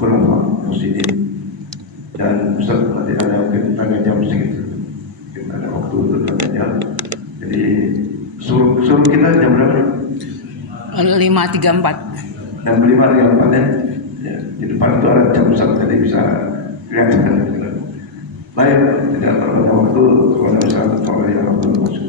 kurang positif dan Ustaz nanti ada mungkin tengah jam segitu, mungkin ada waktu untuk tengah jam. Jadi suruh kita jam berapa? 5.34. Jam 5.34 ya. Ya, di depan itu ada jam Ustaz, jadi bisa kelihatan. Baik, tidak terlalu waktu kepada Ustaz Fadil yang Abdul Masuk.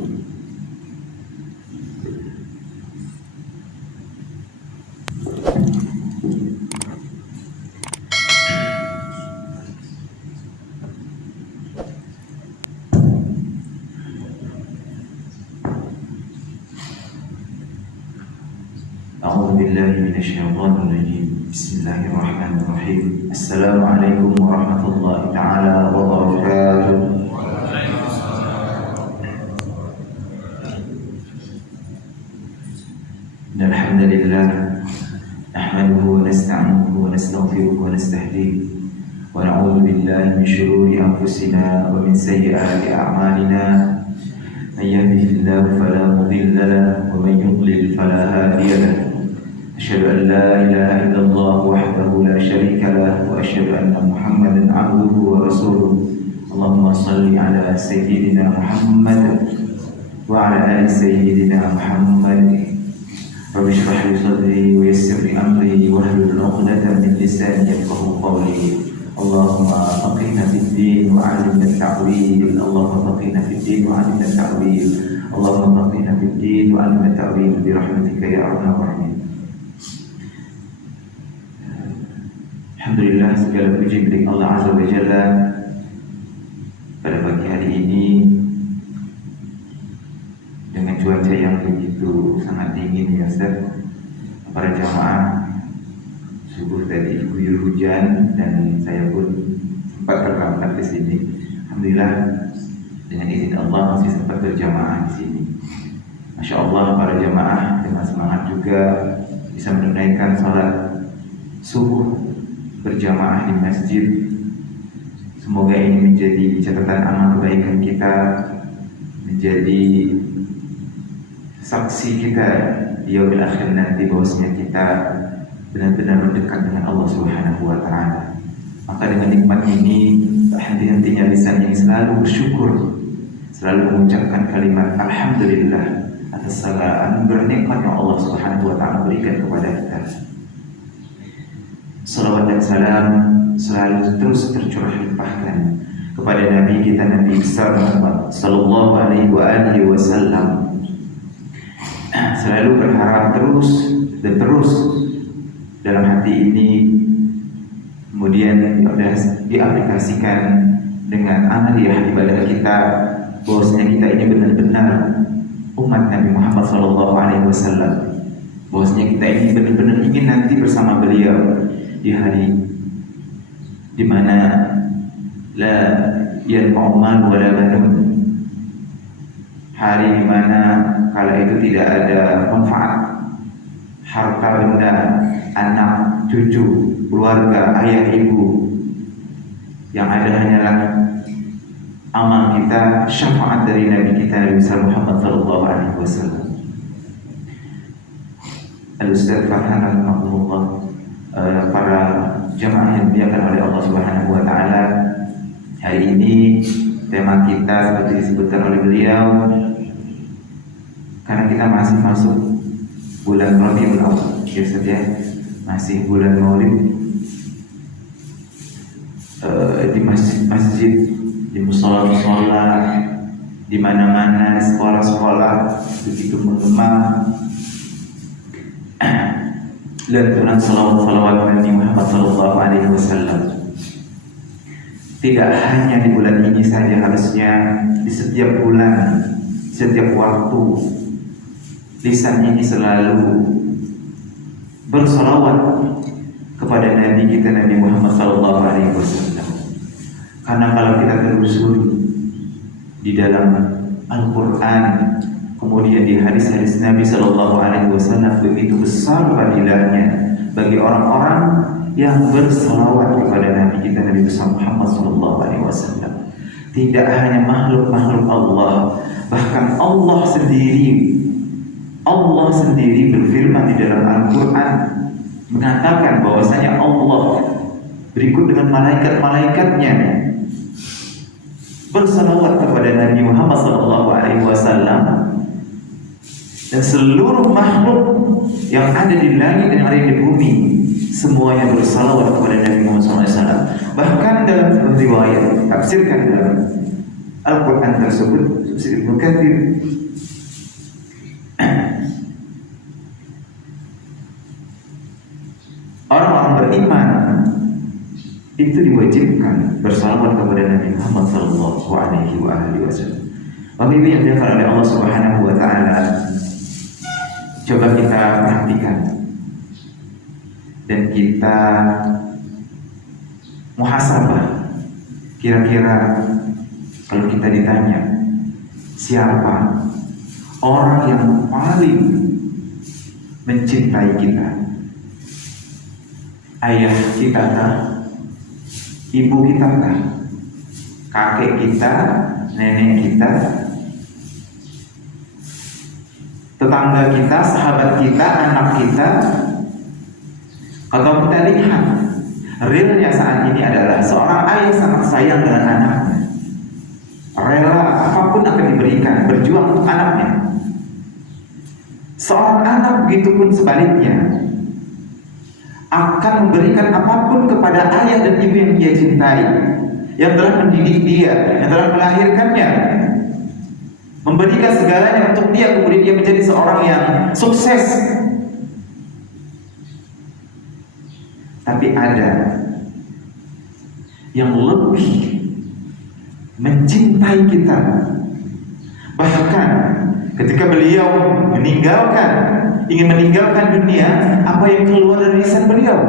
أعوذ بالله من الشيطان الرجيم. بسم الله الرحمن الرحيم. السلام عليكم ورحمة الله تعالى وبركاته. إن الحمد لله نحمده ونستعينه ونستغفره ونستهديه ونعوذ بالله من شرور أنفسنا ومن سيئات أعمالنا. من يهده الله فلا مضل له ومن يضلل فلا هادي له. أشهد أن لا إله إلا الله وحده لا شريك له وأشهد أن محمدا عبده ورسوله. اللهم صل على سيدنا محمد وعلى آل سيدنا محمد. رب اشرح لي صدري ويسر لي أمري واحلل عقدة من لساني يفقهوا قولي. اللهم فقهنا في الدين وعلمنا التأويل. اللهم فقهنا في الدين وعلمنا التأويل. اللهم فقهنا في الدين وعلمنا التأويل برحمتك يا أرحم الراحمين. Alhamdulillah, segala puji milik Allah Azza wa Jalla. Pada pagi hari ini dengan cuaca yang begitu sangat dingin ya Ustaz, para jamaah subuh tadi guyur hujan dan saya pun sempat terlambat ke sini. Alhamdulillah dengan izin Allah masih sempat berjamaah di sini. Masya Allah, para jamaah dengan semangat juga bisa menunaikan salat subuh berjamaah di masjid. Semoga ini menjadi catatan amal kebaikan kita, menjadi saksi kita di yaumil akhir nanti bahwasanya kita benar-benar mendekat dengan Allah Subhanahu wa taala. Maka dengan nikmat ini henti-hentinya lisan yang selalu bersyukur, selalu mengucapkan kalimat alhamdulillah atas segala anugerah nikmat yang Allah Subhanahu wa taala berikan kepada kita. Salawat dan salam selalu terus tercurah limpahkan kepada Nabi kita Nabi besar Muhammad sallallahu alaihi wasallam. Selalu berharap terus dan terus dalam hati ini kemudian diaplikasikan dengan amaliyah ibadah kita, bahwasanya kita ini benar-benar umat Nabi Muhammad sallallahu alaihi wasallam, bahwasanya kita ini benar-benar ingin nanti bersama beliau di hari di mana la yanfa'u mal wala banun, hari di mana kala itu tidak ada manfaat harta benda, anak, cucu, keluarga, ayah, ibu. Yang ada hanyalah amal kita, syafaat dari Nabi kita Nabi Muhammad sallallahu alaihi wasallam. Al-Ustaz Farhan rahimahullah, para jamaah yang dimuliakan oleh Allah Subhanahu wa taala, hari ini tema kita seperti disebutkan oleh beliau, karena kita masih masuk bulan Rabiul Awwal, ya saja masih bulan Maulid, di masjid-masjid, di musola-musola, di mana-mana, sekolah-sekolah begitu menggema lantunan salawat Nabi Muhammad sallallahu alaihi wasallam. Tidak hanya di bulan ini saja, harusnya di setiap bulan, setiap waktu lisan ini selalu bersalawat kepada Nabi kita Nabi Muhammad sallallahu alaihi wasallam. Karena kalau kita telusuri di dalam Al-Qur'an, kemudian di hadis-hadis Nabi sallallahu alaihi wasallam, begitu besar fadilahnya bagi orang-orang yang bersalawat kepada Nabi kita Nabi Muhammad sallallahu alaihi wasallam. Tidak hanya makhluk-makhluk Allah, bahkan Allah sendiri berfirman di dalam Al-Quran mengatakan bahwasanya Allah berikut dengan malaikat-malaikatnya bersalawat kepada Nabi Muhammad SAW, dan seluruh makhluk yang ada di langit dan ada di bumi semuanya bersalawat kepada Nabi Muhammad SAW. Bahkan dalam sebuah riwayat tafsirkan dalam Al-Quran tersebut, Ibnu Katsir, orang-orang beriman itu diwajibkan bersalawat kepada Nabi Muhammad SAW. Maka ini yang dilakukan oleh Allah Subhanahu Wa Taala. Coba kita perhatikan dan kita muhasabah. Kira-kira kalau kita ditanya siapa orang yang paling mencintai kita, ayah kita kah? Ibu kita kah? Kakek kita? Nenek kita? Tetangga kita? Sahabat kita? Anak kita? Kalau kita lihat realnya saat ini adalah seorang ayah sangat sayang dengan anaknya, rela apapun akan diberikan, berjuang untuk anaknya. Seorang anak begitu pun sebaliknya akan memberikan apapun kepada ayah dan ibu yang dia cintai, yang telah mendidik dia, yang telah melahirkannya, memberikan segalanya untuk dia, kemudian dia menjadi seorang yang sukses. Tapi ada yang lebih mencintai kita, bahkan ketika beliau ingin meninggalkan dunia, apa yang keluar dari lisan beliau?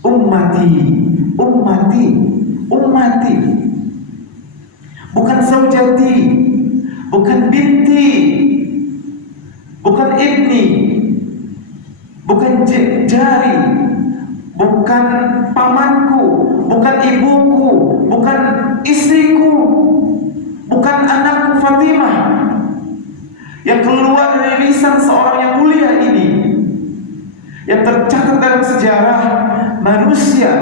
Ummati, ummati, ummati. Bukan zaujati, bukan binti, bukan ibni, bukan jari, bukan pamanku, bukan ibuku, bukan istriku, bukan anakku Fatimah. Yang keluar dari lisan seorang yang mulia ini, yang tercatat dalam sejarah manusia,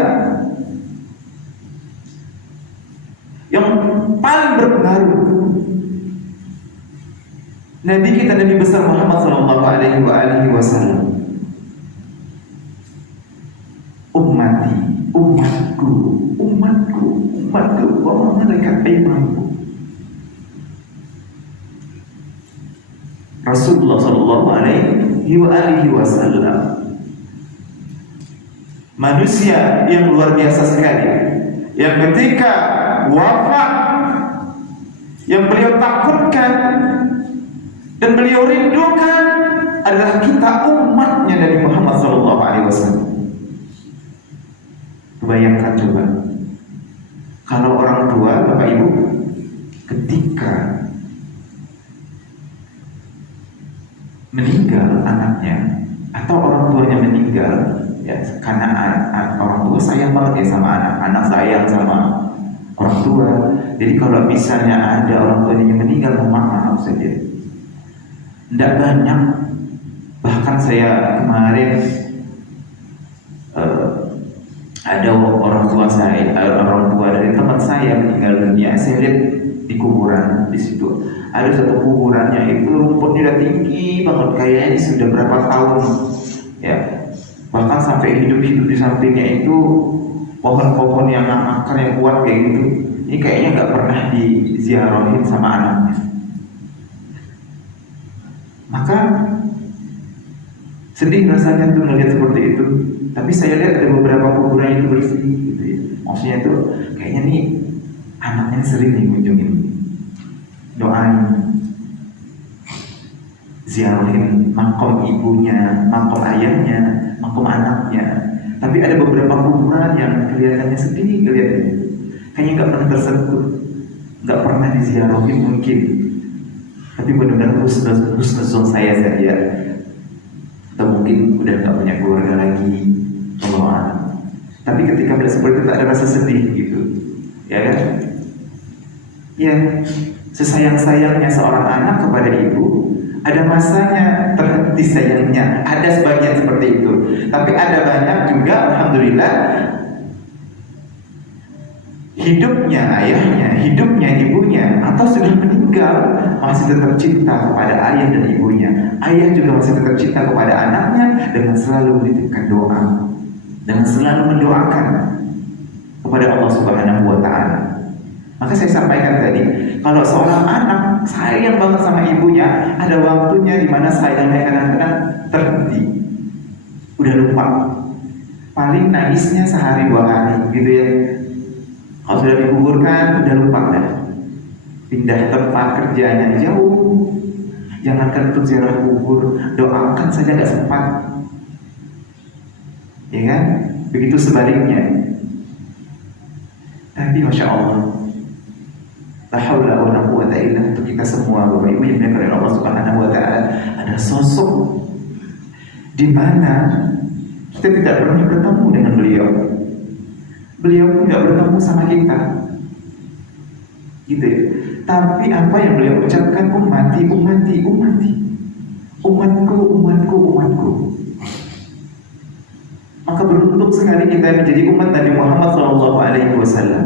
yang paling berpengaruh, Nabi kita, Nabi besar Muhammad SAW. Ummati, umatku, umatku, umatku, wa malakat aymanukum. Rasulullah SAW, manusia yang luar biasa sekali, yang ketika wafat, yang beliau takutkan dan beliau rindukan adalah kita, umatnya Nabi Muhammad SAW. Bayangkan coba, kalau orang tua, bapak ibu, ketika meninggal anaknya atau orang tuanya meninggal, ya karena orang tua sayang banget ya sama anak, anak sayang sama orang tua. Jadi kalau misalnya ada orang tuanya yang meninggal, maaf saja, tidak banyak. Bahkan saya kemarin ada orang tua dari teman saya meninggal dunia. Saya lihat di kuburan di situ ada satu kuburannya itu rumputnya udah tinggi banget, kayaknya sudah berapa tahun ya, bahkan sampai hidup di sampingnya itu pohon-pohon yang akar yang kuat kayak gitu. Ini kayaknya nggak pernah diziarahin sama anaknya. Maka sedih rasanya tuh melihat seperti itu. Tapi saya lihat ada beberapa kuburan itu bersih gitu ya. Maksudnya itu kayaknya nih anaknya sering nih kunjungin, doain, ziarahin makom ibunya, makom ayahnya, makom anaknya. Tapi ada beberapa kuburan yang kelihatannya sedih, kelihatannya kayaknya nggak pernah tersentuh, nggak pernah diziarahin mungkin. Tapi benar-benar husnuzon saya saja, atau mungkin udah nggak punya keluarga lagi, Allah. Tapi ketika melihat seperti itu tak ada rasa sedih gitu, ya kan? Ya, Sesayang-sayangnya seorang anak kepada ibu, ada masanya terhenti sayangnya. Ada sebagian seperti itu. Tapi ada banyak juga, alhamdulillah, hidupnya ayahnya, hidupnya ibunya, atau sudah meninggal, masih tetap cinta kepada ayah dan ibunya. Ayah juga masih tetap cinta kepada anaknya dengan selalu menitipkan doa, dengan selalu mendoakan kepada Allah Subhanahu wa Ta'ala. Maka saya sampaikan tadi, kalau seorang anak sayang banget sama ibunya, ada waktunya di mana sayangnya kadang-kadang terhenti, udah lupa. Paling nangisnya sehari 2 hari, gitu ya. Kalau sudah dikuburkan, udah lupa dah. Pindah tempat kerjanya jauh. Jangankan untuk ziarah kubur, doakan saja nggak sempat. Ya kan? Begitu sebaliknya. Tapi Masya Allah, la haula wa la quwwata illa billah, untuk kita semua Bapak Ibu yang dimuliakan oleh Allah Subhanahu wa Ta'ala, ada sosok di mana kita tidak pernah bertemu dengan beliau. Beliau pun tidak bertemu sama kita, gitu ya. Tapi apa yang beliau ucapkan, ummati, ummati, ummati, umatku, umatku, umatku. Maka beruntung sekali kita menjadi umat Nabi Muhammad SAW.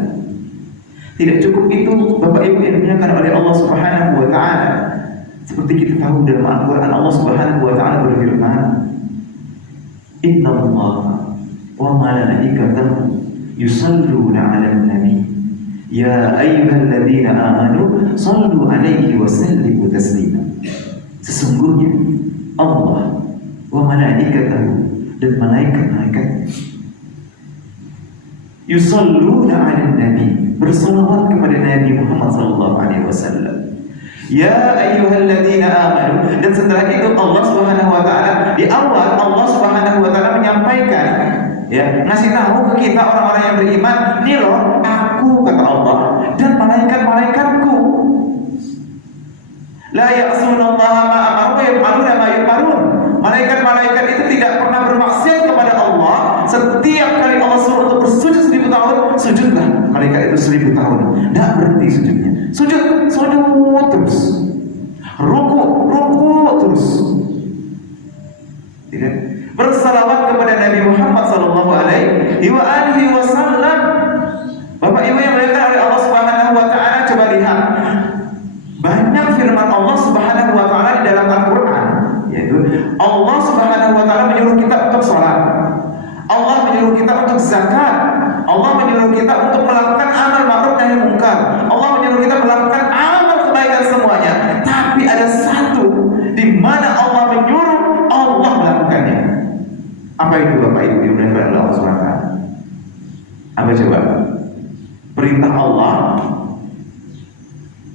Tidak cukup itu Bapak Ibu yang dimuliakan oleh Allah Subhanahu wa Ta'ala. Seperti kita tahu dalam Al-Quran, Allah Subhanahu wa Ta'ala berfirman, Innallaha wa malaikatahu yusalluna 'alan nabi ya ayyuhalladzina amanu sallu 'alaihi wa sallimu taslima. Sesungguhnya Allah wa malaikatahu, dan malaikat-malaikat, yusalluna 'alan nabi, bersalawat kepada Nabi Muhammad SAW. Ya ayyuhalladzina amanu, dan setelah itu Allah Subhanahu wa Ta'ala, di awal Allah Subhanahu wa Ta'ala menyampaikan, ya, ngasih tahu ke kita orang-orang yang beriman, nih loh, aku, kata Allah, dan malaikat-malaikatku, la ya'sunallaha ma amaru wa yaf'aluna ma yu'marun. Malaikat-malaikat itu tidak pernah bermaksiat kepada Allah. Setiap kali Allah suruh untuk bersujud 1000 tahun, sujudlah malaikat itu 1000 tahun. Tidak berhenti sujudnya. Sujud terus. Ruku terus. Tidak. Bersalawat kepada Nabi Muhammad SAW. Bapak Ibu yang dimuliakan oleh Allah Subhanahu wa Ta'ala, coba lihat. Banyak firman Allah Subhanahu wa Ta'ala di dalam Al-Quran, yaitu Allah Subhanahu wa Ta'ala menyuruh kita untuk sholat, Allah menyuruh kita untuk zakat, Allah menyuruh kita untuk melakukan amal ma'ruf nahi munkar, Allah menyuruh kita melakukan amal kebaikan semuanya. Tapi ada satu di mana Allah menyuruh, Allah melakukannya. Apa itu Bapak Ibu yang dimuliakan oleh Allah Subhanahu wa Ta'ala? Apa coba? Perintah Allah.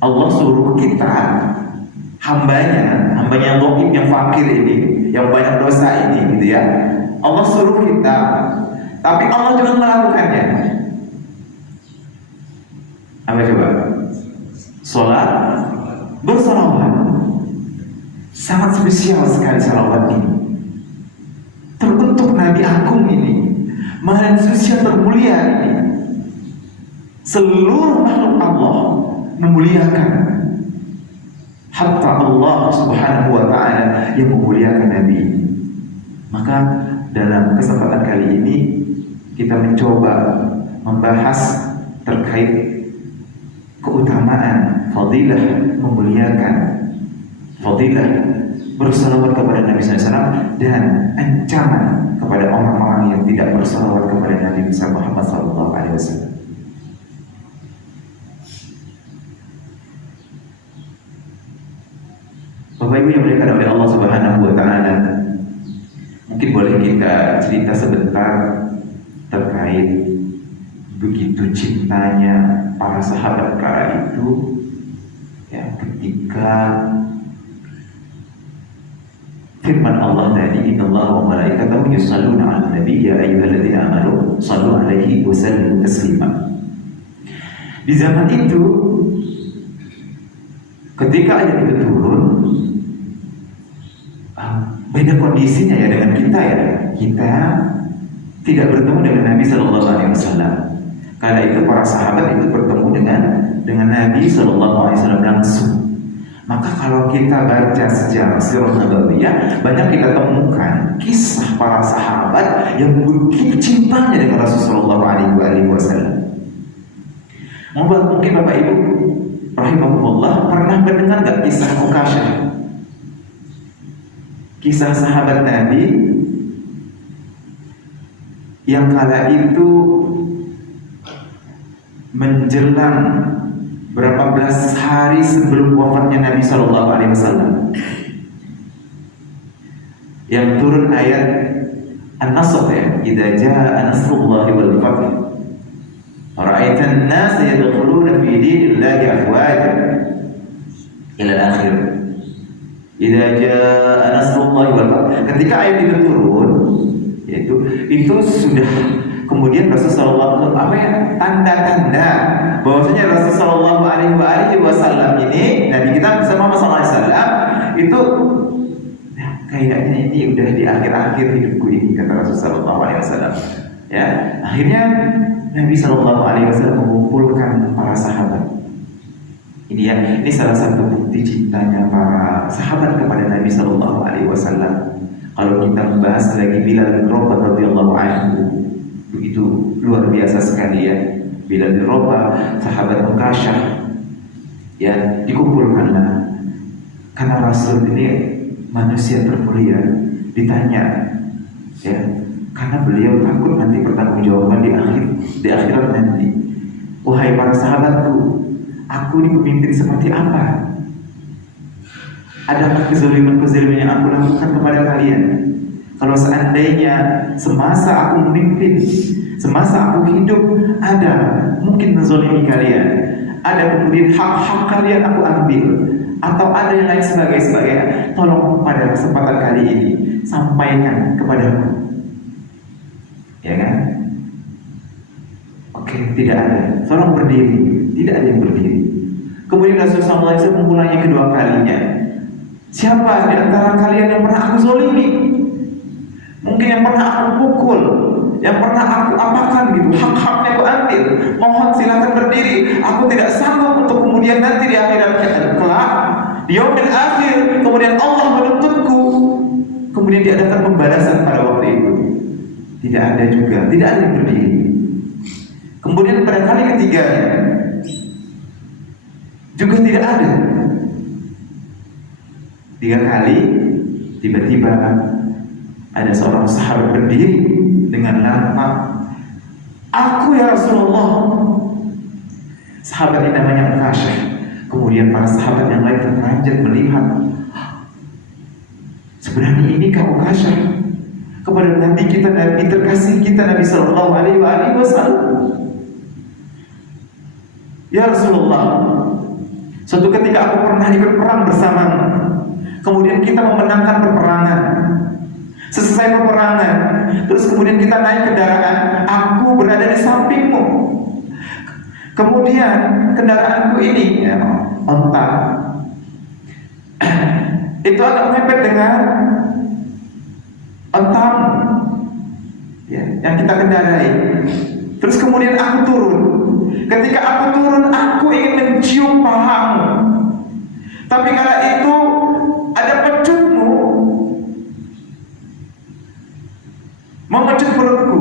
Allah suruh kita, hambanya yang dhaif, yang fakir ini, yang banyak dosa ini, gitu ya. Allah suruh kita, tapi Allah juga melakukannya. Apa coba? Sholat, bersalawat. Sangat spesial sekali salawat ini. Terbentuk Nabi Agung ini, manusia termulia ini. Seluruh makhluk Allah memuliakan, hatta Allah Subhanahu wa Ta'ala yang memuliakan Nabi. Maka dalam kesempatan kali ini kita mencoba membahas terkait keutamaan fadilah memuliakan, fadilah bersalawat kepada Nabi SAW, dan ancaman kepada orang-orang yang tidak bersalawat kepada Nabi Muhammad SAW. Bapak Ibu yang dimuliakan oleh Allah Subhanahu wa Ta'ala, mungkin boleh kita cerita sebentar terkait begitu cintanya para sahabat kala itu, ya, ketika firman Allah tadi, innallaha wa malaikatahu yusalluna 'alan nabi ya ayyuhalladzina amanu shallu 'alaihi wa sallimu taslima. Di zaman itu, ketika ayat itu turun, beda kondisinya ya dengan kita ya. Kita tidak bertemu dengan Nabi SAW, Karena itu para sahabat itu bertemu dengan Nabi SAW langsung. Maka kalau kita baca sejarah sirah nabawiyah, banyak kita temukan kisah para sahabat yang begitu cintanya dengan Rasulullah SAW. Mungkin Bapak Ibu rahimahullah pernah mendengar nggak kisah Ukasyah? Kisah sahabat Nabi yang kala itu menjelang berapa belas hari sebelum wafatnya Nabi Shallallahu Alaihi Wasallam, yang turun ayat An-Nasr, ya, idza jaa nasrullahi wal fath, ra'aitan nas yadkhuluna fi dinillahi afwaja, ila akhir. Idza jaa nasrullahi wal fath. Ketika ayat itu turun, yaitu itu sudah kemudian Rasulullah SAW tanda-tanda bahwasanya Rasulullah SAW ini, Nabi kita bersama Muhammad SAW itu kayaknya ini udah di akhir-akhir hidupku ini, kata Rasulullah SAW. Ya, akhirnya Nabi SAW mengumpulkan para sahabat. Ini salah satu bukti cintanya para sahabat kepada Nabi SAW. Kalau kita membahas lagi Bilal bin Rabah radhiyallahu anhu, begitu luar biasa sekali ya. Bilal bin Rabah, sahabat Ukasyah, ya, dikumpulkanlah karena Rasul ini manusia termulia. Ditanya, ya, karena beliau takut nanti pertanggungjawaban di akhirat nanti. Wahai para sahabatku, aku ini pemimpin seperti apa? Adakah kezaliman-kezaliman yang aku lakukan kepada kalian? Kalau seandainya semasa aku memimpin, semasa aku hidup, ada mungkin menzalimi kalian, ada kemudian hak-hak kalian aku ambil, atau ada yang lain sebagainya, tolong pada kesempatan kali ini sampaikan kepadaku, ya kan? Oke, tidak ada. Tolong berdiri. Tidak ada yang berdiri. Kemudian Rasulullah SAW memulainya kedua kalinya. Siapa di antara kalian yang pernah aku zalimi? Mungkin yang pernah aku pukul, yang pernah aku apakan gitu, hak-haknya aku ambil. Mohon silakan berdiri. Aku tidak sanggup untuk kemudian nanti di akhirat kelak, di yaumil akhir, kemudian Allah menuntutku, kemudian diadakan pembalasan pada waktu itu. Tidak ada juga, tidak ada yang berdiri. Kemudian pada kali ketiganya juga tidak ada. 3 kali tiba-tiba ada seorang sahabat berdiri dengan lantang, "Aku ya Rasulullah." Sahabat ini namanya Ukasyah. Kemudian para sahabat yang lain terperanjat melihat, sebenarnya ini kau Ukasyah kepada Nabi kita, Nabi terkasih kita, Nabi Sallallahu Alaihi Wasallam. Ya Rasulullah, suatu ketika aku pernah ikut perang bersamamu. Kemudian kita memenangkan peperangan. Selesai peperangan, terus kemudian kita naik kendaraan. Aku berada di sampingmu. Kemudian kendaraanku ini, ya, onta, itu agak mepet dengan ontamu, ya, yang kita kendarai. Terus kemudian aku turun. Ketika aku turun, aku ingin mencium pahamu. Tapi kala itu ada pecutmu memecut perutku,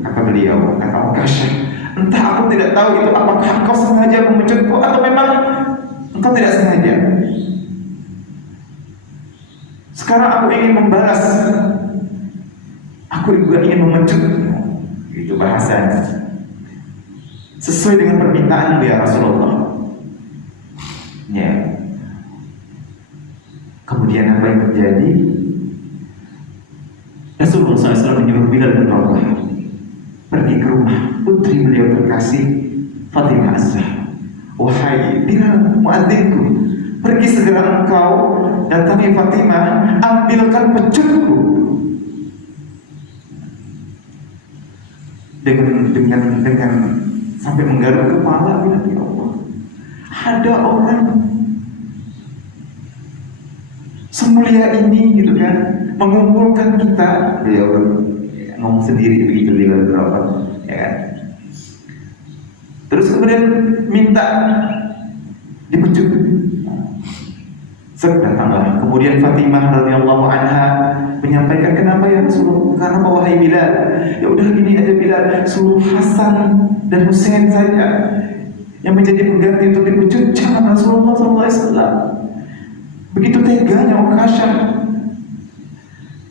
kata beliau, kata Ukasyah. Entah, aku tidak tahu itu apakah engkau sengaja memecutku atau memang engkau tidak sengaja. Sekarang aku ingin membalas. Aku juga ingin memecutmu. Itu bahasanya. Sesuai dengan permintaanmu ya Rasulullah. Ya. Kemudian apa yang terjadi? Rasulullah SAW menyuruh Bilal bin Rabah pergi ke rumah putri beliau terkasih Fatimah Az-Zahra. Wahai Bilal, muadzinku, pergi segera engkau datangi Fatimah, ambilkan pecutku. Dengan sampai menggaruk kepala, bilang, ya Allah, ada orang semulia ini gitu kan, mengumpulkan kita. Beliau ngomong sendiri begitu di berapa, ya kan? Terus kemudian minta dipujuk. Datanglah. Kemudian Fatimah radhiyallahu anha menyampaikan, kenapa ya Rasulullah? Karena wahai Bilal, ya udah gini aja Bilal, suruh Hasan dan Husain saja yang menjadi pengganti untuk dipujuk. Jangan Rasulullah SAW. Begitu teganya Uqasyah.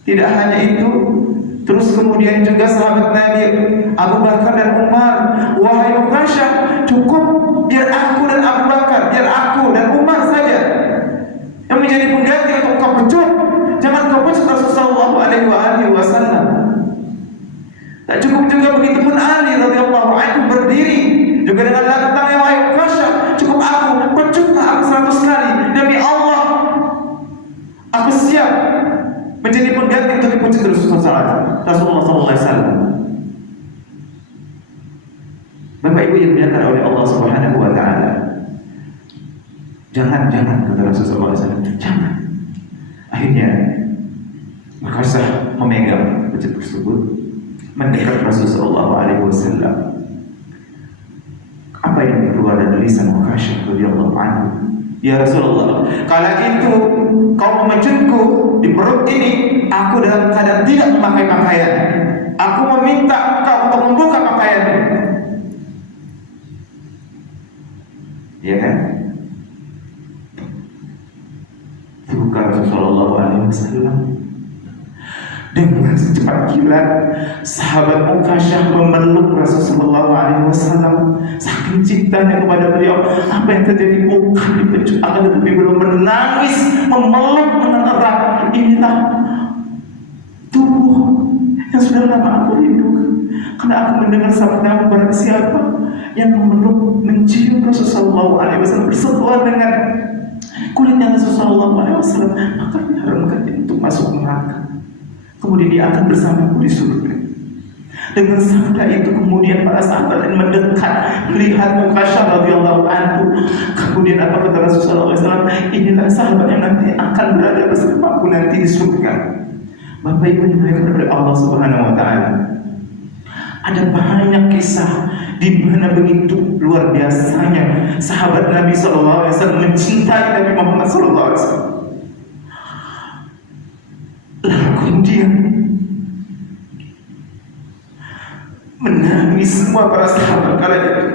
Tidak hanya itu, terus kemudian juga sahabat Nabi Abu Bakar dan Umar, wahai Uqasyah, cukup biar aku dan Abu Bakar, biar aku dan Umar saja yang menjadi pengganti untuk kau pecut. Jangan kau pecut Rasulullah SAW. Tak cukup juga begitu pun Ali radhiyallahu anhu berdiri juga dengan lantang, wahai Uqasyah, cukup aku, pecutlah aku 100 kali demi Allah, aku siap menjadi pengganti untuk dipujuk Rasulullah SAW. Bapak Ibu yang dimuliakan oleh Allah Subhanahu wa taala. Jangan kata Rasulullah SAW. Jangan. Akhirnya Uqasyah memegang pucuk tersebut, mendekat Rasulullah SAW. Apa yang keluar dari lisan Uqasyah radhiyallahu anhu? Ya Rasulullah, kala itu kau memecutku di perut ini, aku dalam keadaan tidak memakai pakaian. Aku meminta kau untuk membuka pakaianmu. Ya kan? Dibuka Rasulullah SAW. Dengan secepat kilat sahabat Uqasyah memeluk Rasulullah SAW. Saking cintanya kepada beliau, apa yang terjadi bukan dipecut, akan tetapi beliau menangis, memeluk dengan erat. Inilah tubuh yang sudah lama aku rindukan, karena aku mendengar sabda barang siapa yang memeluk, mencium Rasulullah SAW bersentuhan dengan kulitnya Rasulullah SAW, maka diharamkan untuk masuk neraka. Kemudian dia akan bersamaku di surga. Dengan sabda itu kemudian para sahabat yang mendekat melihat Uqasyah radhiyallahu anhu. Kemudian apa kata Rasulullah SAW? Inilah sahabat yang nanti akan berada bersamaku nanti di surga. Bapak Ibu yang dimuliakan oleh Allah Subhanahu wa taala. Ada banyak kisah di mana begitu luar biasanya sahabat Nabi SAW mencintai Nabi Muhammad SAW. Lalu kemudian menangis semua para sahabat kala itu.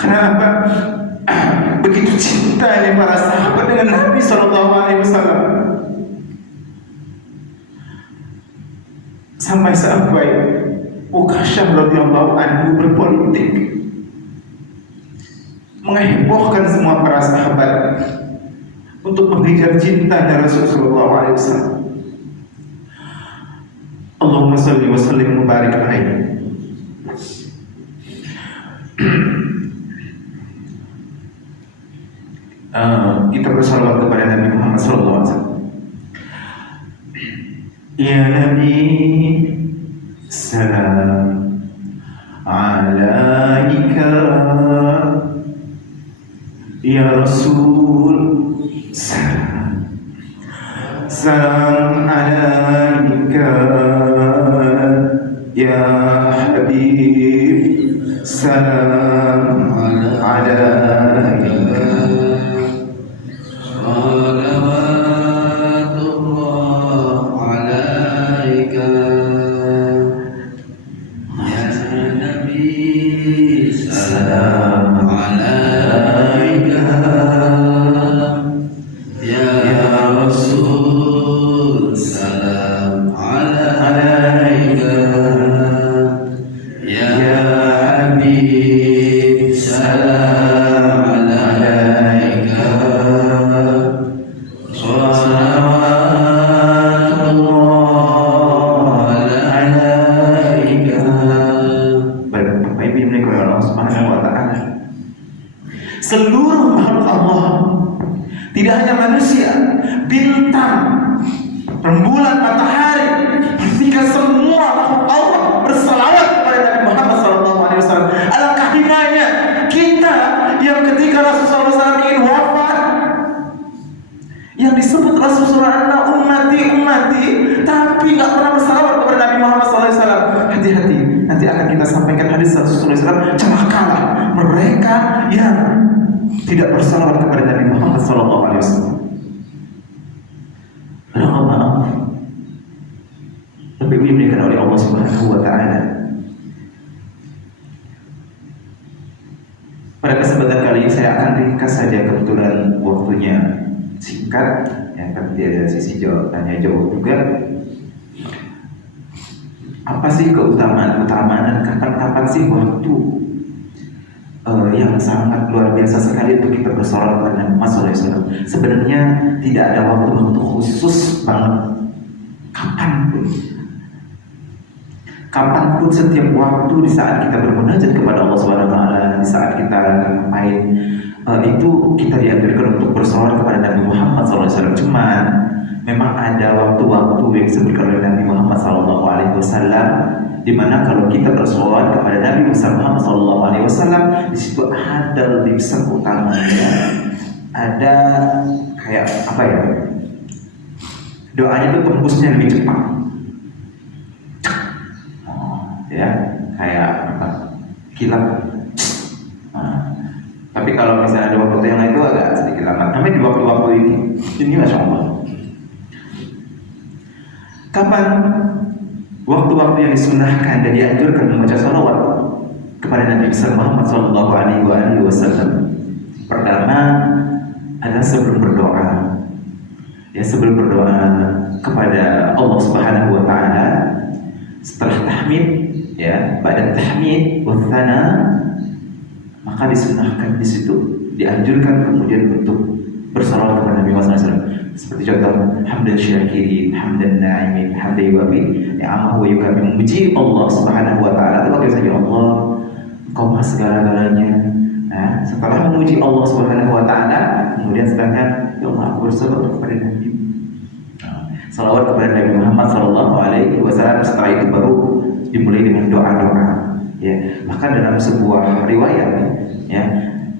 Kenapa? Begitu cintanya para sahabat dengan Nabi SAW. Sampai Uqasyah radhiyallahu anhu berpolitik, menghebohkan semua para sahabat untuk mengejar cintanya Rasulullah SAW. Allahumma salli wa sallim wa barik alaihi. Kita bersalawat kepada Nabi Muhammad SAW. Ya Nabi, salam alaika. Ya Rasul, salam alaika. Ya Habib, salam alaika. Seluruh makhluk Allah, tidak hanya manusia, bintang, rembulan, matahari, ketika semua makhluk Allah bersalawat kepada Nabi Muhammad SAW. Alangkah hinanya kita yang ketika Rasulullah SAW ingin wafat, yang disebut Rasulullah ummati, tapi nggak pernah bersalawat kepada Nabi Muhammad SAW. Hati-hati, nanti akan kita sampaikan hadis Rasulullah SAW. Celakalah mereka yang tidak bersalawat kepada Nabi Muhammad SAW. Allah maaf, lebih diberikan oleh Allah Subhanahu wa Ta'ala. Pada kesempatan kali ini saya akan ringkas saja, kebetulan waktunya singkat, ya kan dia ada sisi tanya jawab juga. Apa sih keutamaan dan kapan sih waktu yang sangat luar biasa sekali untuk kita bersolat kepada Nabi Muhammad SAW? Sebenarnya tidak ada waktu khusus banget. Kapanpun setiap waktu, di saat kita bermunajat kepada Allah Subhanahu Wa Taala, di saat kita ngapain, itu kita dianjurkan untuk bersolat kepada Nabi Muhammad SAW. Cuman memang ada waktu-waktu yang disebutkan oleh Nabi Muhammad SAW, di mana kalau kita bersolat kepada Nabi Muhammad SAW, di situ ada lebih besar utamanya, ada kayak apa ya? Doanya itu tembusnya lebih cepat, ya kayak apa? Kilat. Tapi kalau misalnya ada waktu yang lain itu agak sedikit lambat. Tapi di waktu-waktu ini Masya Allah. Kapan waktu-waktu yang disunahkan dan dianjurkan membaca salawat kepada Nabi Muhammad SAW? Pertama adalah sebelum berdoa. Ya, sebelum berdoa kepada Allah Subhanahu wa Ta'ala, setelah tahmid, ya, pada tahmid wa tsana, maka disunahkan di situ, dianjurkan kemudian untuk bersalawat kepada Nabi Muhammad SAW. Seperti contoh hamdan syakirin, hamdan na'imin, hamdan yuwafi ni'amahu wa yukafi, memuji Allah Subhanahu wa Ta'ala. Itu pakai saja Allah, Engkau Maha segala-galanya. Nah, setelah memuji Allah Subhanahu wa Ta'ala, kemudian sedangkan ya Allah, aku bersalawat kepada Nabi, salawat kepada Nabi Muhammad SAW. Setelah itu baru dimulai dengan doa-doa. Ya, bahkan dalam sebuah riwayat, ya,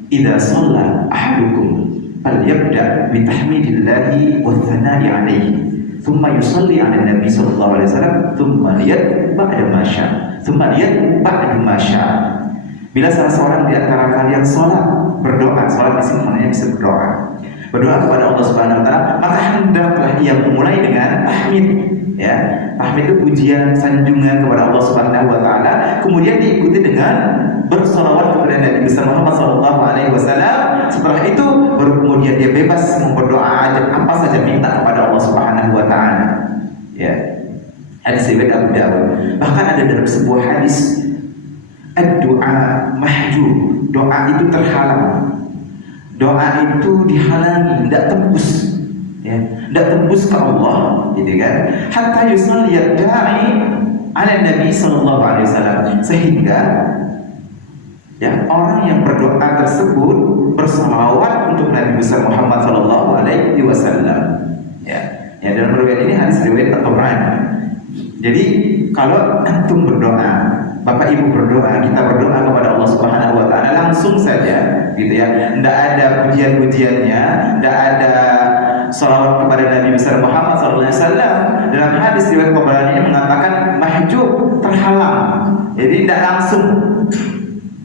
idza shalla ahadukum falyabda bi tahmidillahi wa tsana'i 'alaihi, thumma yusalli 'ala nabi sallallahu alaihi wasallam, thumma ba'da ma syaa. Bila salah seorang di antara kalian sholat, berdoa, sholat di sini maknanya bisa berdoa kepada Allah Subhanahu wa Ta'ala, maka hendaklah ia memulai dengan tahmid. Ya, tahmid itu pujian, sanjungan kepada Allah Subhanahu wa Ta'ala, kemudian diikuti dengan bersalawat kepada Nabi Muhammad SAW. Setelah itu baru kemudian dia bebas berdoa apa saja, minta kepada Allah Subhanahu wa Ta'ala. Ya, hadis riwayat Abu Dawud. Bahkan ada dalam sebuah hadis, doa mahjub, doa itu terhalang, doa itu dihalangi, tidak tembus, ya, tidak tembus ke Allah, gitu kan? Hatta yusalli da'i ala Nabi sallallahu alaihi wasallam, sehingga ya orang yang berdoa tersebut bersalawat untuk Nabi Muhammad sallallahu alaihi wasallam. Ya, dalam riwayat ini hadis riwayat At-Tabrani. Jadi kalau antum berdoa, Bapak Ibu berdoa, kita berdoa kepada Allah Subhanahu wa Ta'ala langsung saja, gitu ya. Tidak ada pujian-pujiannya, tidak ada salawat kepada Nabi Muhammad SAW. Dalam hadis riwayat Tabrani ini mengatakan mahjub, terhalang. Jadi tidak langsung,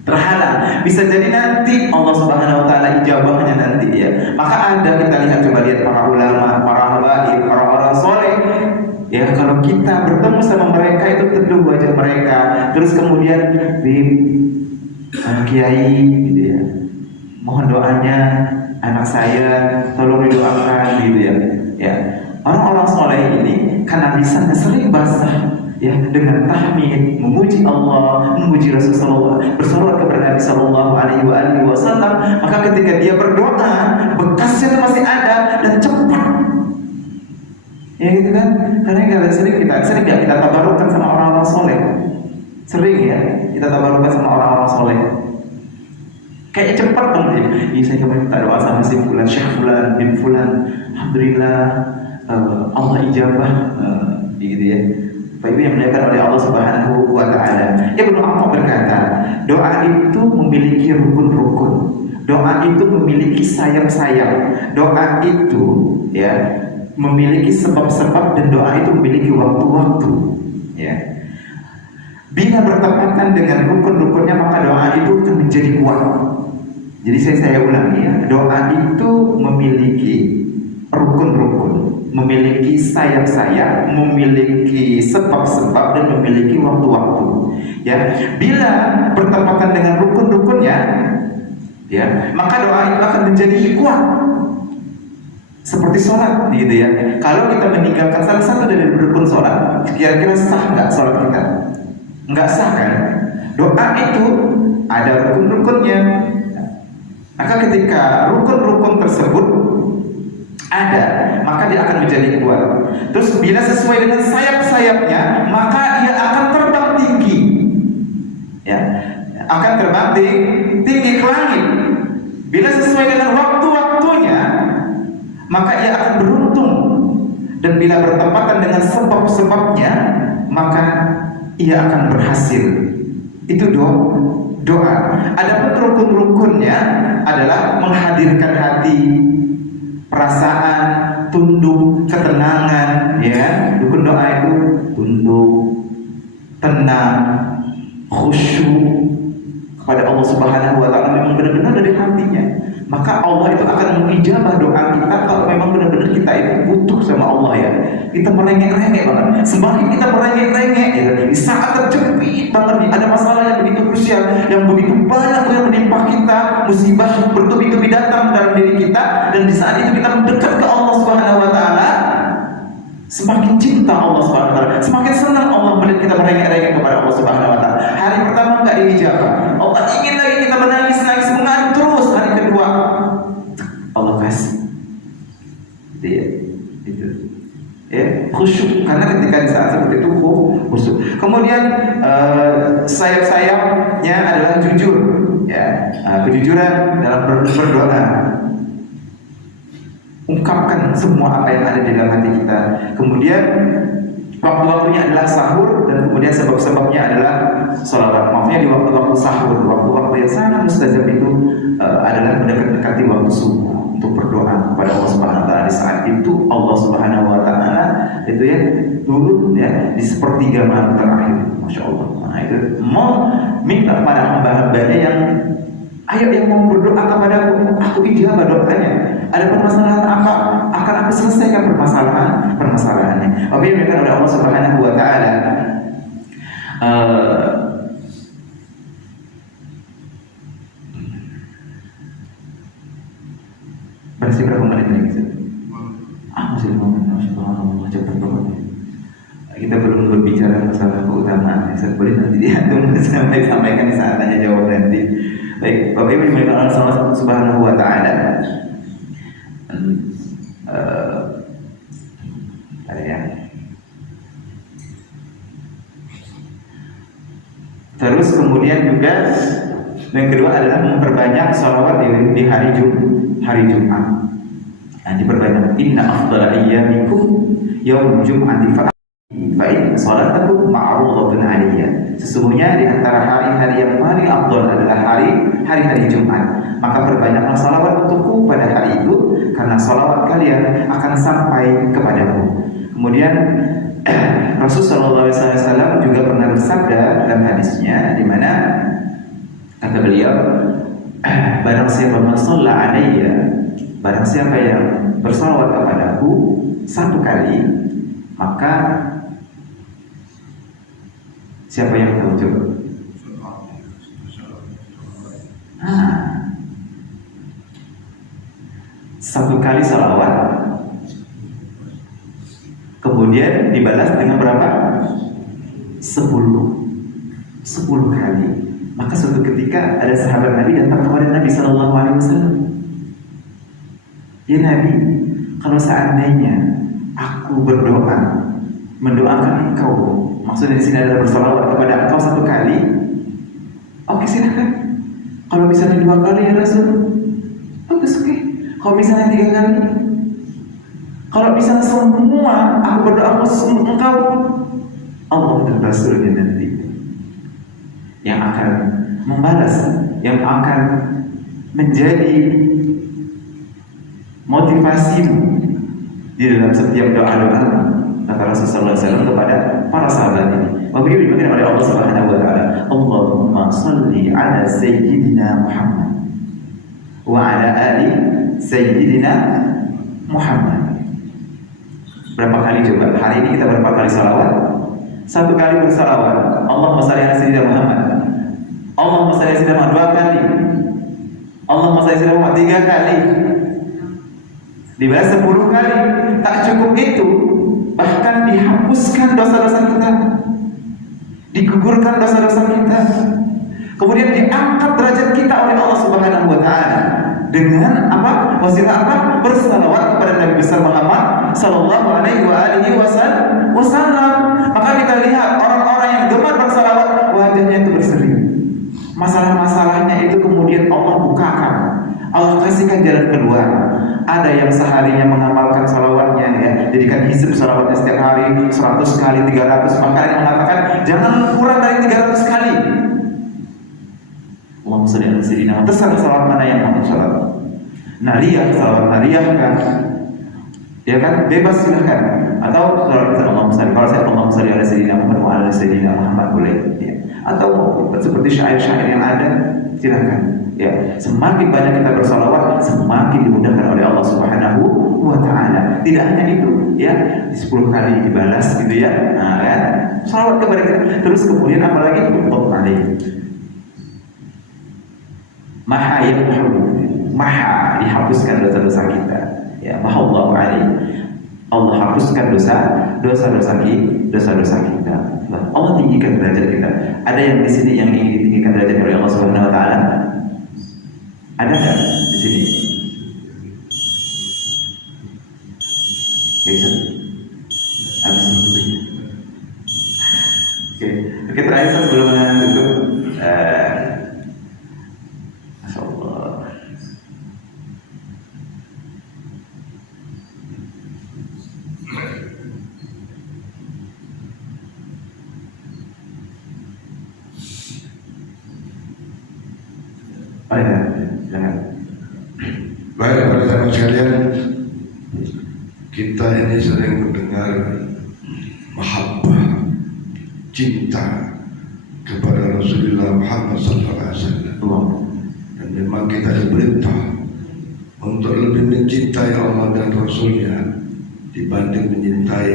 terhalang. Bisa jadi nanti Allah Subhanahu wa Ta'ala ijabahnya nanti, ya. Maka ada, kita coba lihat para ulama, para habaib, para orang soleh. Ya, kalau kita bertemu sama mereka itu teduh wajah mereka, terus kemudian kiai, gitu ya, mohon doanya anak saya, tolong didoakan, gitu ya. Ya, orang-orang soleh ini karena lisannya sering basah, ya, dengan tahmid, memuji Allah, memuji Rasulullah, bersalawat kepada Nabi Sallallahu Alaihi Wasallam, maka ketika dia berdoa, bekasnya masih ada dan cepat. Ya gitu kan, karena sering kita tabarukkan sama orang-orang soleh, sering ya kita tabarukkan sama orang-orang soleh. Kayak cepat banget. Ini saya kemarin minta doa sama si Fulan, Syekh Fulan bin Fulan, alhamdulillah Allah ijabah, gitu ya. Bapak Ibu yang dimuliakan oleh Allah Subhanahu wa Ta'ala. Ibnu Atham berkata, doa itu memiliki rukun-rukun, doa itu memiliki sayap-sayap, doa itu, ya, memiliki sebab-sebab, dan doa itu memiliki waktu-waktu, ya. Bila bertepatan dengan rukun-rukunnya maka doa itu akan menjadi kuat. Jadi saya ulangi ya, doa itu memiliki rukun-rukun, memiliki sayap-sayap, memiliki sebab-sebab dan memiliki waktu-waktu. Ya, bila bertepatan dengan rukun-rukunnya, ya, maka doa itu akan menjadi kuat. Seperti sholat, gitu ya. Kalau kita meninggalkan salah satu dari rukun sholat, kira-kira sah nggak sholat kita? Nggak sah kan? Doa itu ada rukun-rukunnya. Maka ketika rukun-rukun tersebut ada, maka dia akan menjadi kuat. Terus bila sesuai dengan sayap-sayapnya, maka ia akan terbang tinggi. Ya, akan terbang tinggi ke langit. Bila sesuai dengan waktu-waktunya, maka ia akan beruntung. Dan bila bertepatan dengan sebab-sebabnya, maka ia akan berhasil. Itu doa. Adapun rukun-rukunnya adalah menghadirkan hati, perasaan, tunduk, ketenangan, ya. Rukun doa itu tunduk, tenang, khusyuk kepada Allah Subhanahu wa taala, memang benar-benar dari hatinya. Maka Allah itu akan mengijabah doa kita kalau memang benar-benar kita itu butuh sama Allah, ya. Kita merengek-rengek banget. Semakin kita merengek-rengek, ya, di saat terjepit banget nih, ada masalah yang begitu krusial, yang begitu banyak yang menimpa kita, musibah bertubi-tubi datang dalam diri kita, dan di saat itu kita mendekat ke Allah Subhanahu wa taala, semakin cinta Allah Subhanahu wa taala, semakin senang Allah melihat kita merengek-rengek kepada Allah Subhanahu wa taala. Hari pertama enggak diijabah, Allah ingin lagi kita menangis-nangis mengadu terus. Hari kedua Allah kasih. Dia itu. Ya, khusyuk, karena ketika di saat seperti itu khusyuk. Kemudian sayap-sayapnya adalah jujur, ya. Kejujuran dalam berdoa. Ungkapkan semua apa yang ada di dalam hati kita. Kemudian waktu-waktunya adalah sahur, dan kemudian sebab-sebabnya adalah sholawat. Maksudnya di waktu-waktu sahur, waktu-waktu yang sangat mustajab itu adalah mendekat-dekati waktu subuh untuk berdoa kepada Allah Subhanahu wa taala. Di saat itu Allah Subhanahu wa taala itu ya turun, ya, di sepertiga malam terakhir. Masya Allah. Nah, itu mau minta kepada hamba-hambanya yang yang mau berdoa kepada aku ijabah doanya. Ada permasalahan apa, akan aku selesaikan permasalahannya. Apa yang diberikan oleh Allah Subhanahu wa taala. Masih berapa menit lagi? Masih 5 menit. Subhanallah, cepat banget. Kita belum berbicara masalah keutamaan. Saya boleh nanti diatur sampaikan di saat tanya jawab nanti. Baik, Bapak Ibu dimuliakan Allah Subhanahu wa taala. Terus kemudian juga yang kedua adalah memperbanyak sholawat di hari Jumat. Nah, diperbanyak. Inna afdhala ayyamikum yaumul jum'ati fa in salatakum ma'rudatun 'alayya. Sesungguhnya di antara hari-hari yang paling afdal adalah hari-hari Jumat. Maka perbanyaklah sholawat untukku pada hari itu, karena sholawat kalian akan sampai kepadamu. Kemudian Rasulullah SAW juga pernah bersabda dalam hadisnya, di mana kata beliau, barang siapa shalla alayya, barang siapa yang bersalawat kepadaku satu kali, maka siapa yang tahu coba? Satu kali salawat, kemudian dibalas dengan berapa? 10 kali. Maka suatu ketika ada sahabat Nabi datang kepada Nabi Sallallahu Alaihi Wasallam. Ya Nabi, kalau seandainya aku berdoa, mendoakan engkau, maksudnya di sini adalah bersalawat kepada engkau satu kali, oke silakan. Kalau misalnya 2 kali ya Rasul, bagus, oke. Kalau misalnya 3 kali, kalau misalnya semua aku berdoa untuk engkau, Allah dan Rasulnya nanti yang akan membalas, yang akan menjadi motivasimu di dalam setiap doa-doa, kata Rasulullah SAW kepada para sahabat ini. Bapak Ibu dimakan oleh Allah Subhanahu wa taala, Allahumma shalli ala sayyidina Muhammad wa ala ali sayyidina Muhammad. Berapa kali coba? Hari ini kita berapa kali salawat? 1 kali bersalawat. Allahumma shalli ala sayyidina Muhammad. Allahumma shalli ala sayyidina Muhammad 2 kali. Allahumma shalli ala sayyidina Muhammad 3 kali. Dibalas 10 kali. Tak cukup itu, bahkan dihapuskan dosa-dosa kita, digugurkan dosa-dosa kita, kemudian diangkat derajat kita oleh Allah Subhanahu wa taala dengan apa? Wasilah apa? Bersalawat kepada Nabi besar Muhammad sallallahu alaihi wa alihi wasallam. Maka kita lihat orang-orang yang gemar bersalawat, wajahnya itu berseri. Masalah-masalahnya itu kemudian Allah bukakan, Allah kasihkan jalan keluar. Ada yang seharinya mengamalkan salawatnya, ya, jadikan hisab salawatnya setiap hari 100 kali, 300. Maka yang mengatakan jangan kurang dari 300 kali. Allahumma shalli ala sayyidina Muhammad. Terserah salawat mana yang kamu salawat. Nariyah, salawat nariyah kan, ya kan, bebas silahkan. Atau salawat Allahumma shalli, kalau saya Allahumma shalli ala sayyidina Muhammad wa ala sayyidina Muhammad boleh, ya. Atau seperti syair-syair yang ada, silahkan. Ya, semakin banyak kita bersalawat, semakin dimudahkan oleh Allah Subhanahu wa taala. Tidak hanya itu, ya, 10 kali dibalas gitu ya. Nah, ya, salawat kepada kita. Terus kemudian apalagi untuk alaihi. Maha maha dihapuskan dosa-dosa kita. Ya, mahallahu alaihi. Allah hapuskan dosa-dosa kita. Allah tinggikan derajat kita. Ada yang di sini yang ingin ditinggikan derajat oleh Allah Subhanahu wa taala? Ada nggak di sini? Oke, terakhir sebelum tutup, Masya Allah. Baik, para jamaah sekalian, kita ini sering mendengar mahabbah, cinta kepada Rasulullah Muhammad SAW, dan memang kita diperintah untuk lebih mencintai Allah dan Rasulnya dibanding mencintai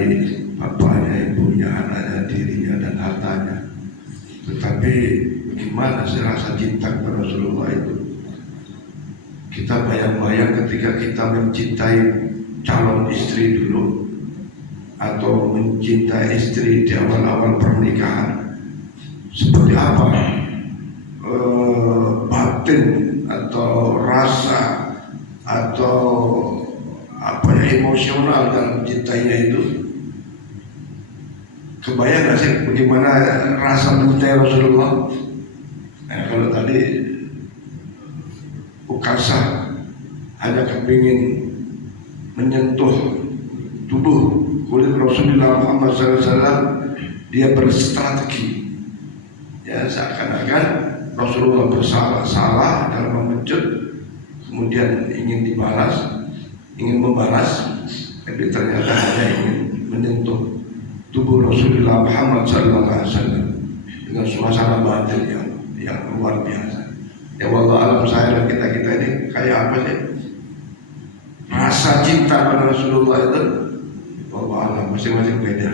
bapaknya, ibunya, anaknya, dirinya, dan hartanya. Tetapi bagaimana sih rasa cinta kepada Rasulullah itu? Kita bayang-bayang ketika kita mencintai calon istri dulu, atau mencintai istri di awal-awal pernikahan, seperti apa batin atau rasa atau apa ya, emosional dalam cintainya itu. Kebayang gak sih bagaimana rasa mencintai Rasulullah? Nah, kalau tadi Ukasah hanya kepingin menyentuh tubuh kulit Rasulullah Muhammad SAW, dia berstrategi, ya, seakan-akan Rasulullah bersalah dalam memecut, kemudian ingin membalas, tapi ternyata hanya ingin menyentuh tubuh Rasulullah Muhammad SAW dengan suasana batin yang luar biasa. Ya wallah alam, saya dan kita ini kayak apa sih rasa cinta pada Rasulullah itu? Wallah alam, masing-masing beda.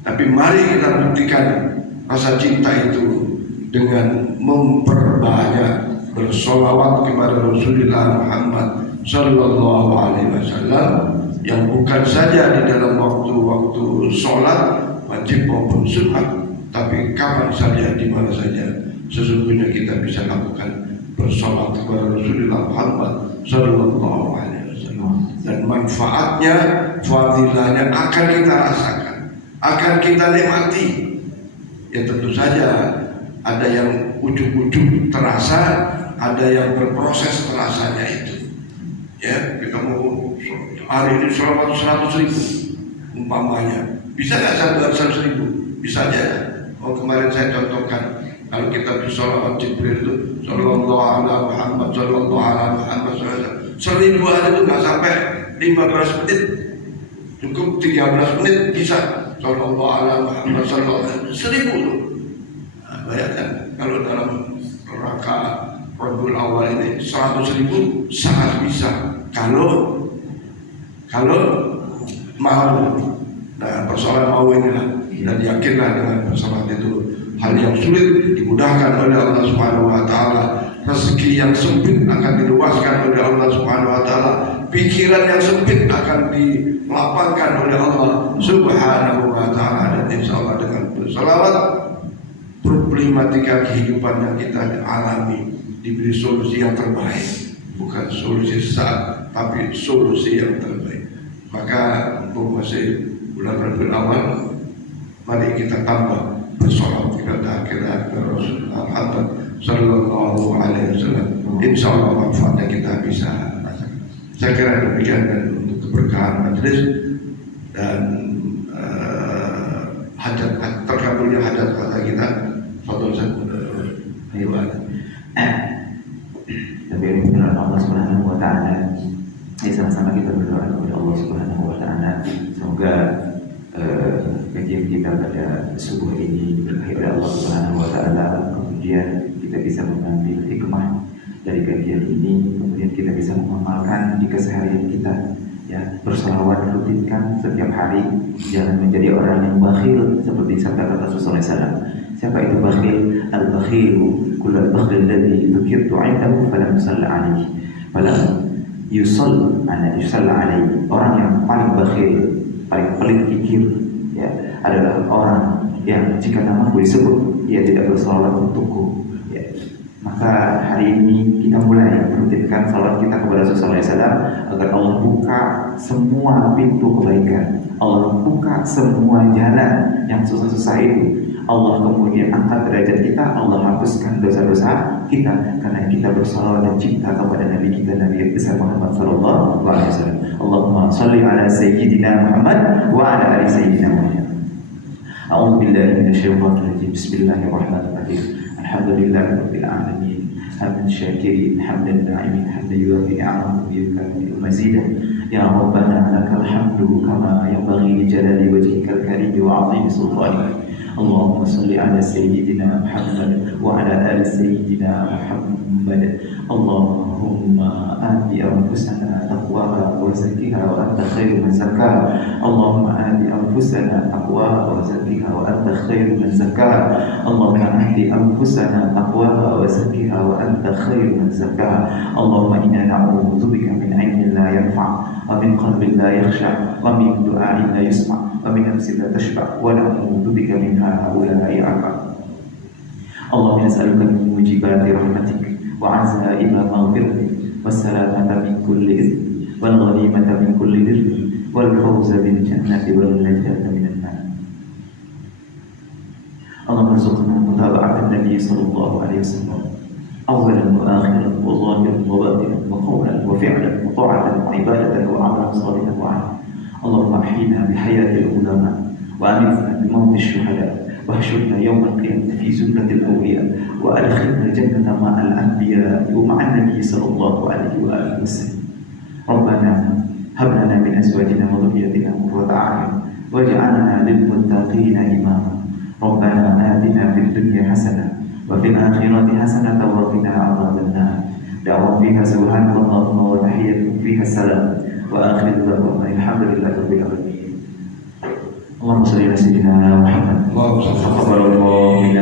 Tapi mari kita buktikan rasa cinta itu dengan memperbanyak bersolawat kepada Rasulullah Muhammad Sallallahu Alaihi Wasallam, yang bukan saja di dalam waktu-waktu sholat wajib maupun sunnah, tapi kapan saja, di mana saja sesungguhnya kita bisa lakukan bersolat kepada Rasulullah Muhammad Sallallahu Alaihi Wasallam, dan manfaatnya, fadilahnya akan kita rasakan, akan kita nikmati. Ya tentu saja ada yang ujung-ujung terasa, ada yang berproses terasanya itu. Ya, kita mau hari ini sholawat 100.000 umpamanya, bisa nggak 100.000? Bisa aja. Oh, kemarin saya contohkan, kalau kita bersolawat Jibril itu Sallallahu ala Muhammad, Sallallahu ala Muhammad, 1000 hari itu nggak sampai 15 menit, cukup 13 menit bisa Sallallahu ala Muhammad, Sallallahu 1000 itu. bayangkan kalau dalam rakaat Rabiul Awal ini 100.000 sangat bisa kalau mau. Nah, persoalan mau inilah, dan yakinlah dengan persoalan itu hal yang sulit dimudahkan oleh Allah Subhanahu wa taala. Rezeki yang sempit akan diluaskan oleh Allah Subhanahu wa taala. Pikiran yang sempit akan dilapangkan oleh Allah Subhanahu wa taala. Dan insyaallah dengan berselawat problematika kehidupan yang kita alami diberi solusi yang terbaik, bukan solusi sesaat tapi solusi yang terbaik. Maka untuk masih bulan Rabiul Awal, mari kita tambah bersolawat kepada Rasulullah Muhammad Sallallahu Alaihi Wasallam. Insya Allah manfaatnya kita bisa rasakan. Saya kira demikian, dan untuk keberkahan majelis dan hajat terkabulnya hajat kata kita. Fadhol Tapi benar Allah Subhanahu wa taala. Sama-sama kita berdoa kepada Allah Subhanahu wa taala. Semoga kajian kita pada subuh ini diberkahi oleh Allah Subhanahu wa taala. Kemudian kita bisa mengambil hikmah dari kajian ini, kemudian kita bisa mengamalkan di keseharian kita. Ya, berselawat rutinkan setiap hari, jangan menjadi orang yang bakhil seperti sabda Rasulullah SAW. Siapa itu bakhil? Al-bakhilu kullal bakhil alladhi dzukirtu 'indahu falam yusalla 'alaihi falam yusalla 'alaihi. Orang yang paling bakhil, paling pelit pikir, ya, adalah orang yang jika namaku disebut dia tidak berselawat untukku. Ya. Maka hari ini kita mulai merutinkan salawat kita kepada Rasulullah SAW agar Allah buka semua pintu kebaikan, Allah buka semua jalan yang susah-susah itu. Allah kemudian angkat derajat kita, Allah hapuskan dosa-dosa kita karena kita bersalawat dan cinta kepada Nabi kita, Nabi besar Muhammad Sallallahu Alaihi Wasallam. Allahumma salli ala Sayyidina Muhammad wa ala ali Sayyidina Muhammad. A'udzu billahi minasyaitonir rajim. Bismillahirrahmanirrahim. Alhamdulillahi rabbil alamin. Hamdan syakirin, hamdan na'imin, hamdan yuwafi ni'amahu wa yukafi'u mazidah. Ya Rabbana lakal hamdu kama yanbaghi li jalali wajhikal karim wa 'azimi sultanik. Allahumma salli ala Sayyidina Muhammad wa ala ali Sayyidina Muhammad. Allahumma ati anfusana taqwaha wa zakkiha wa anta khairu man zakkaha. Allahumma ati anfusana taqwaha wa zakkiha wa anta khairu man zakkaha. Allahumma ati anfusana taqwaha wa zakkiha wa anta khairu man zakkaha. Allahumma inna na'udzu bika min 'ilmin la yanfa' wa min qalbin la yakhsha wa min du'a'in la yusma' wa min nafsin la tashba' wa na'udzu bika min ha'ula'i 'afa. Allahumma nas'aluka min mujibati rahmatik wa 'azaima maghfiratik wassalamata min kulli ithmin wal ghanimata min kulli birrin wal fawza bil jannati wal najata minan nar. Allahumma arzuqna mutaba'atan Nabi sallallahu alaihi wasallam awalan wa akhiran wa zahiran wa batinan wa qawlan wa fi'lan wa ta'atan wa ibadatan wa 'amalan salihan wa 'amalan. Allahumma ahyina bi hayatil ulama wa amitna bi mawti syuhada واحشرنا يوم القيامة في زمرة الأولياء وأدخلنا الجنة مع الأنبياء ومع النبي صلى الله عليه وآله وسلم. ربنا هب لنا من أزواجنا وذرياتنا قرة أعين واجعلنا للمتقين إماما. ربنا آتنا في الدنيا حسنة وفي الآخرة حسنة وقنا عذاب النار. دعوة فيها سبحانك اللهم وتحية فيها السلام وآخر دعوانا الحمد لله رب العالمين. اللهم صل على سيدنا محمد. Allahumma salli تقبل الله